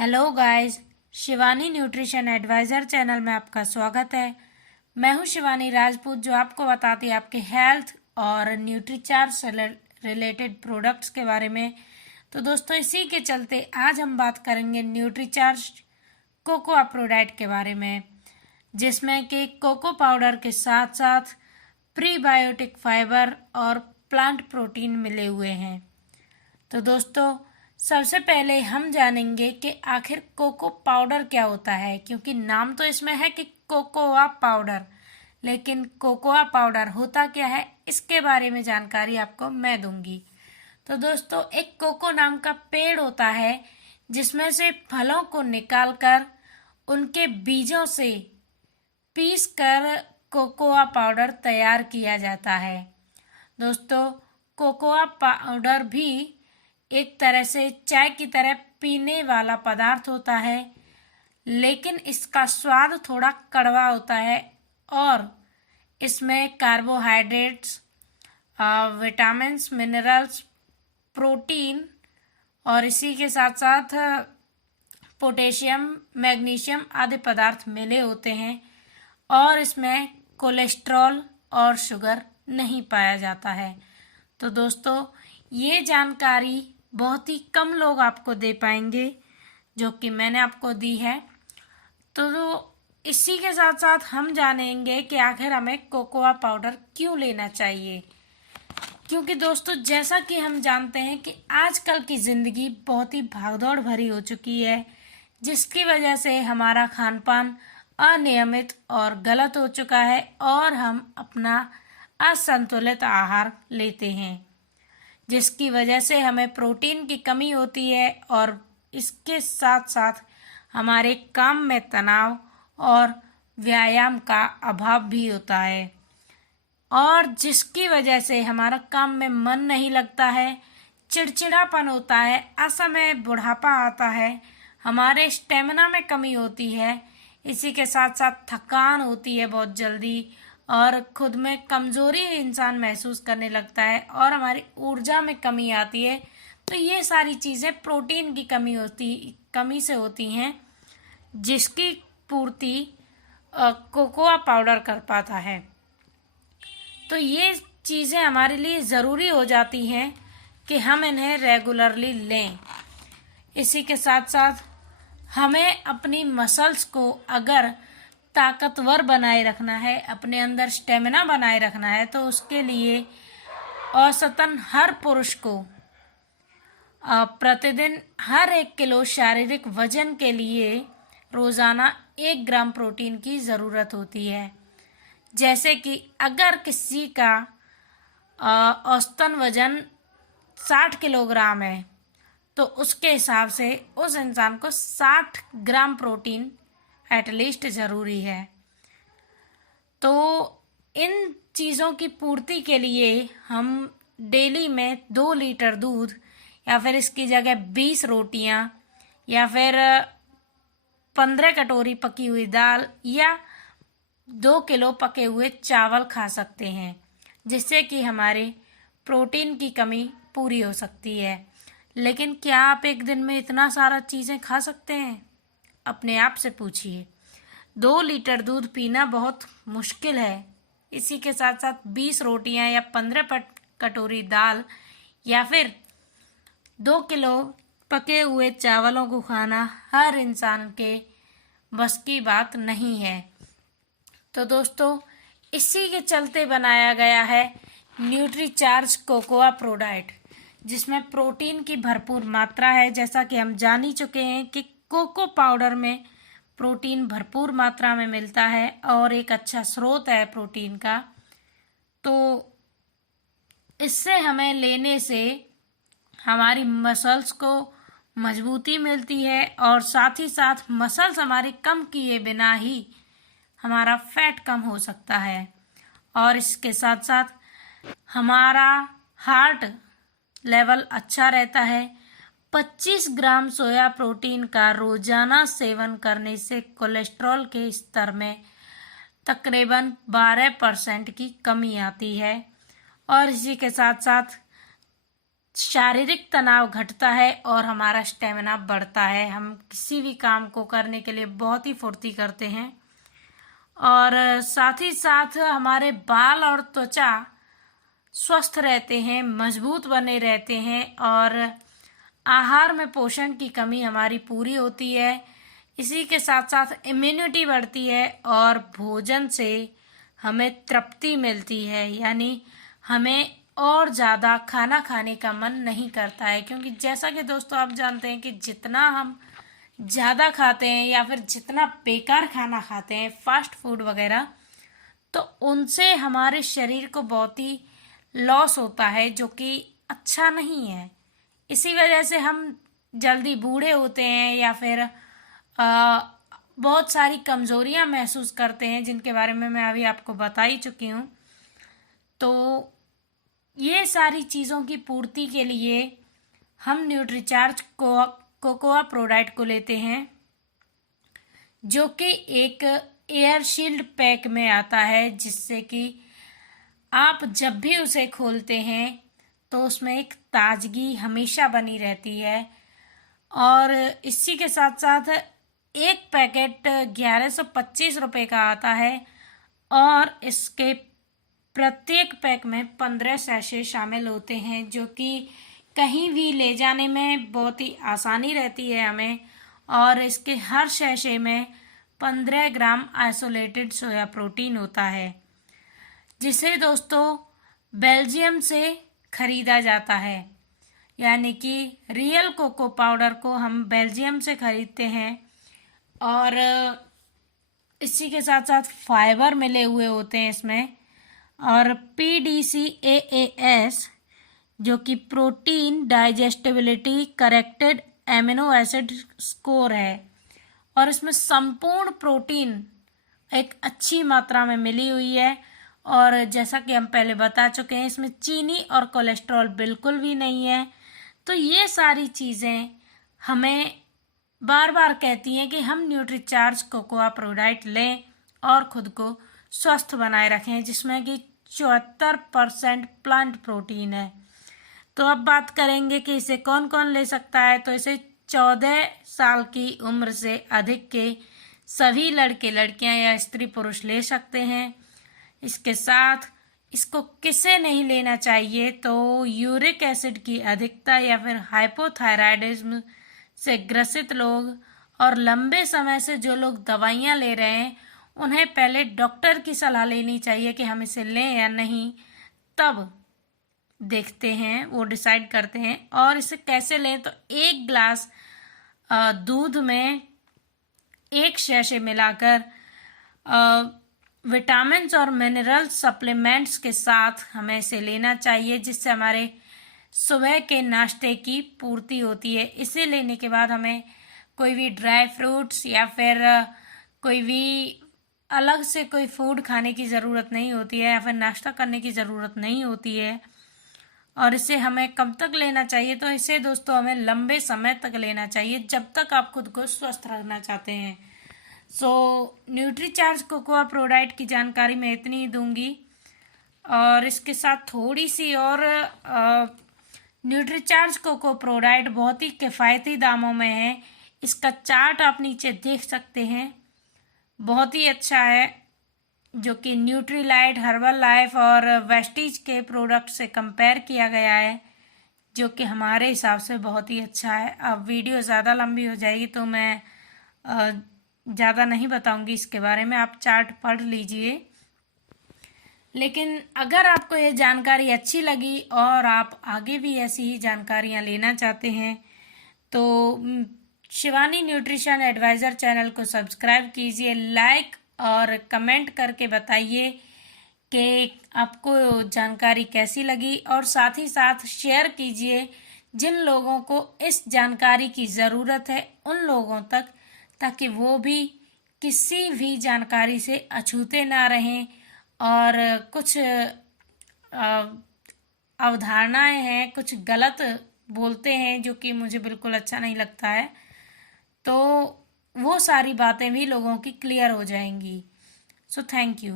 Hello guys, Shivani nutrition advisor channel में आपका स्वागत है। मैं हूं शिवानी राजपूत, जो आपको बताती है आपके हेल्थ और न्यूट्रीचार्ज से रिलेटेड प्रोडक्ट्स के बारे में। तो दोस्तों, इसी के चलते आज हम बात करेंगे न्यूट्रीचार्ज कोकोआ प्रोडक्ट के बारे में, जिसमें कि कोको पाउडर के साथ साथ प्रीबायोटिक फाइबर और प्लांट प्रोटीन मिले हुए हैं। तो दोस्तों, सबसे पहले हम जानेंगे कि आखिर कोको पाउडर क्या होता है, क्योंकि नाम तो इसमें है कि कोकोआ पाउडर, लेकिन कोकोआ पाउडर होता क्या है, इसके बारे में जानकारी आपको मैं दूंगी। तो दोस्तों, एक कोको नाम का पेड़ होता है, जिसमें से फलों को निकालकर उनके बीजों से पीस कर कोकोआ पाउडर तैयार किया जाता है। दोस्तों, कोकोआ पाउडर भी एक तरह से चाय की तरह पीने वाला पदार्थ होता है, लेकिन इसका स्वाद थोड़ा कड़वा होता है और इसमें कार्बोहाइड्रेट्स, विटामिन्स, मिनरल्स, प्रोटीन और इसी के साथ साथ पोटेशियम, मैग्नीशियम आदि पदार्थ मिले होते हैं और इसमें कोलेस्ट्रॉल और शुगर नहीं पाया जाता है। तो दोस्तों, ये जानकारी बहुत ही कम लोग आपको दे पाएंगे, जो कि मैंने आपको दी है। तो इसी के साथ साथ हम जानेंगे कि आखिर हमें कोकोआ पाउडर क्यों लेना चाहिए, क्योंकि दोस्तों, जैसा कि हम जानते हैं कि आजकल की ज़िंदगी बहुत ही भागदौड़ भरी हो चुकी है, जिसकी वजह से हमारा खान पान अनियमित और गलत हो चुका है और हम अपना असंतुलित आहार लेते हैं, जिसकी वजह से हमें प्रोटीन की कमी होती है और इसके साथ साथ हमारे काम में तनाव और व्यायाम का अभाव भी होता है, और जिसकी वजह से हमारा काम में मन नहीं लगता है, चिड़चिड़ापन होता है, असमय बुढ़ापा आता है, हमारे स्टेमिना में कमी होती है, इसी के साथ साथ थकान होती है बहुत जल्दी, और खुद में कमज़ोरी इंसान महसूस करने लगता है और हमारी ऊर्जा में कमी आती है। तो ये सारी चीज़ें प्रोटीन की कमी से होती हैं, जिसकी पूर्ति कोकोआ पाउडर कर पाता है। तो ये चीज़ें हमारे लिए ज़रूरी हो जाती हैं कि हम इन्हें रेगुलरली लें। इसी के साथ साथ हमें अपनी मसल्स को अगर ताकतवर बनाए रखना है, अपने अंदर स्टेमिना बनाए रखना है, तो उसके लिए औसतन हर पुरुष को प्रतिदिन हर 1 किलो शारीरिक वजन के लिए रोज़ाना 1 ग्राम प्रोटीन की ज़रूरत होती है। जैसे कि अगर किसी का औसतन वजन 60 किलोग्राम है, तो उसके हिसाब से उस इंसान को 60 ग्राम प्रोटीन एटलीस्ट ज़रूरी है। तो इन चीज़ों की पूर्ति के लिए हम डेली में 2 लीटर दूध, या फिर इसकी जगह 20 रोटियां, या फिर 15 कटोरी पकी हुई दाल, या 2 किलो पके हुए चावल खा सकते हैं, जिससे कि हमारे प्रोटीन की कमी पूरी हो सकती है। लेकिन क्या आप एक दिन में इतना सारा चीज़ें खा सकते हैं? अपने आप से पूछिए। 2 लीटर दूध पीना बहुत मुश्किल है। इसी के साथ साथ 20 रोटियां या 15 कटोरी दाल, या फिर 2 किलो पके हुए चावलों को खाना हर इंसान के बस की बात नहीं है। तो दोस्तों, इसी के चलते बनाया गया है न्यूट्रीचार्ज कोकोआ प्रोडक्ट, जिसमें प्रोटीन की भरपूर मात्रा है। जैसा कि हम जान ही चुके हैं कि कोको पाउडर में प्रोटीन भरपूर मात्रा में मिलता है और एक अच्छा स्रोत है प्रोटीन का। तो इससे हमें लेने से हमारी मसल्स को मजबूती मिलती है, और साथ ही साथ मसल्स हमारी कम किए बिना ही हमारा फैट कम हो सकता है, और इसके साथ साथ हमारा हार्ट लेवल अच्छा रहता है। 25 ग्राम सोया प्रोटीन का रोजाना सेवन करने से कोलेस्ट्रॉल के स्तर में तकरीबन 12% की कमी आती है, और इसी के साथ साथ शारीरिक तनाव घटता है और हमारा स्टेमिना बढ़ता है। हम किसी भी काम को करने के लिए बहुत ही फुर्ती करते हैं और साथ ही साथ हमारे बाल और त्वचा स्वस्थ रहते हैं, मजबूत बने रहते हैं और आहार में पोषण की कमी हमारी पूरी होती है। इसी के साथ साथ इम्यूनिटी बढ़ती है और भोजन से हमें तृप्ति मिलती है, यानी हमें और ज़्यादा खाना खाने का मन नहीं करता है। क्योंकि जैसा कि दोस्तों आप जानते हैं कि जितना हम ज़्यादा खाते हैं या फिर जितना बेकार खाना खाते हैं, फास्ट फूड वगैरह, तो उनसे हमारे शरीर को बहुत ही लॉस होता है, जो कि अच्छा नहीं है। इसी वजह से हम जल्दी बूढ़े होते हैं या फिर बहुत सारी कमजोरियां महसूस करते हैं, जिनके बारे में मैं अभी आपको बता ही चुकी हूँ। तो ये सारी चीज़ों की पूर्ति के लिए हम न्यूट्रीचार्ज कोकोआ प्रोडक्ट को लेते हैं, जो कि एक एयर शील्ड पैक में आता है, जिससे कि आप जब भी उसे खोलते हैं तो उसमें एक ताजगी हमेशा बनी रहती है। और इसी के साथ साथ एक पैकेट 1125 रुपये का आता है और इसके प्रत्येक पैक में 15 सैशे शामिल होते हैं, जो कि कहीं भी ले जाने में बहुत ही आसानी रहती है हमें। और इसके हर सैशे में 15 ग्राम आइसोलेटेड सोया प्रोटीन होता है, जिसे दोस्तों बेल्जियम से खरीदा जाता है। यानी कि रियल कोको पाउडर को हम बेल्जियम से खरीदते हैं और इसी के साथ साथ फाइबर मिले हुए होते हैं इसमें, और PDCAAS, जो कि protein digestibility corrected amino acid score है। और इसमें संपूर्ण प्रोटीन एक अच्छी मात्रा में मिली हुई है। और जैसा कि हम पहले बता चुके हैं, इसमें चीनी और कोलेस्ट्रॉल बिल्कुल भी नहीं है। तो ये सारी चीज़ें हमें बार बार कहती हैं कि हम न्यूट्रीचार्ज कोकोआ प्रोडक्ट लें और खुद को स्वस्थ बनाए रखें, जिसमें कि 74% प्लांट प्रोटीन है। तो अब बात करेंगे कि इसे कौन कौन ले सकता है। तो इसे 14 साल की उम्र से अधिक के सभी लड़के लड़कियां या स्त्री पुरुष ले सकते हैं। इसके साथ इसको किसे नहीं लेना चाहिए, तो यूरिक एसिड की अधिकता या फिर हाइपोथायराइडिज्म से ग्रसित लोग और लंबे समय से जो लोग दवाइयाँ ले रहे हैं, उन्हें पहले डॉक्टर की सलाह लेनी चाहिए कि हम इसे लें या नहीं, तब देखते हैं, वो डिसाइड करते हैं। और इसे कैसे लें, तो 1 ग्लास दूध में 1 सैशे मिलाकर विटामिन्स और मिनरल सप्लीमेंट्स के साथ हमें इसे लेना चाहिए, जिससे हमारे सुबह के नाश्ते की पूर्ति होती है। इसे लेने के बाद हमें कोई भी ड्राई फ्रूट्स या फिर कोई भी अलग से कोई फूड खाने की ज़रूरत नहीं होती है या फिर नाश्ता करने की ज़रूरत नहीं होती है। और इसे हमें कब तक लेना चाहिए, तो इसे दोस्तों हमें लंबे समय तक लेना चाहिए, जब तक आप खुद को स्वस्थ रखना चाहते हैं। न्यूट्रीचार्ज कोकोआ प्रोडक्ट की जानकारी मैं इतनी ही दूंगी। और इसके साथ थोड़ी सी और, न्यूट्रीचार्ज कोको प्रोडक्ट बहुत ही किफ़ायती दामों में है। इसका चार्ट आप नीचे देख सकते हैं, बहुत ही अच्छा है, जो कि न्यूट्रीलाइट, हर्बल लाइफ और वेस्टीज के प्रोडक्ट से कंपेयर किया गया है, जो कि हमारे हिसाब से बहुत ही अच्छा है। अब वीडियो ज़्यादा लंबी हो जाएगी तो मैं ज़्यादा नहीं बताऊंगी इसके बारे में, आप चार्ट पढ़ लीजिए। लेकिन अगर आपको ये जानकारी अच्छी लगी और आप आगे भी ऐसी ही जानकारियाँ लेना चाहते हैं, तो शिवानी न्यूट्रिशन एडवाइज़र चैनल को सब्सक्राइब कीजिए, लाइक और कमेंट करके बताइए कि आपको जानकारी कैसी लगी, और साथ ही साथ शेयर कीजिए जिन लोगों को इस जानकारी की ज़रूरत है उन लोगों तक, ताकि वो भी किसी भी जानकारी से अछूते ना रहें। और कुछ अवधारणाएं हैं, कुछ गलत बोलते हैं, जो कि मुझे बिल्कुल अच्छा नहीं लगता है, तो वो सारी बातें भी लोगों की क्लियर हो जाएंगी। So thank you.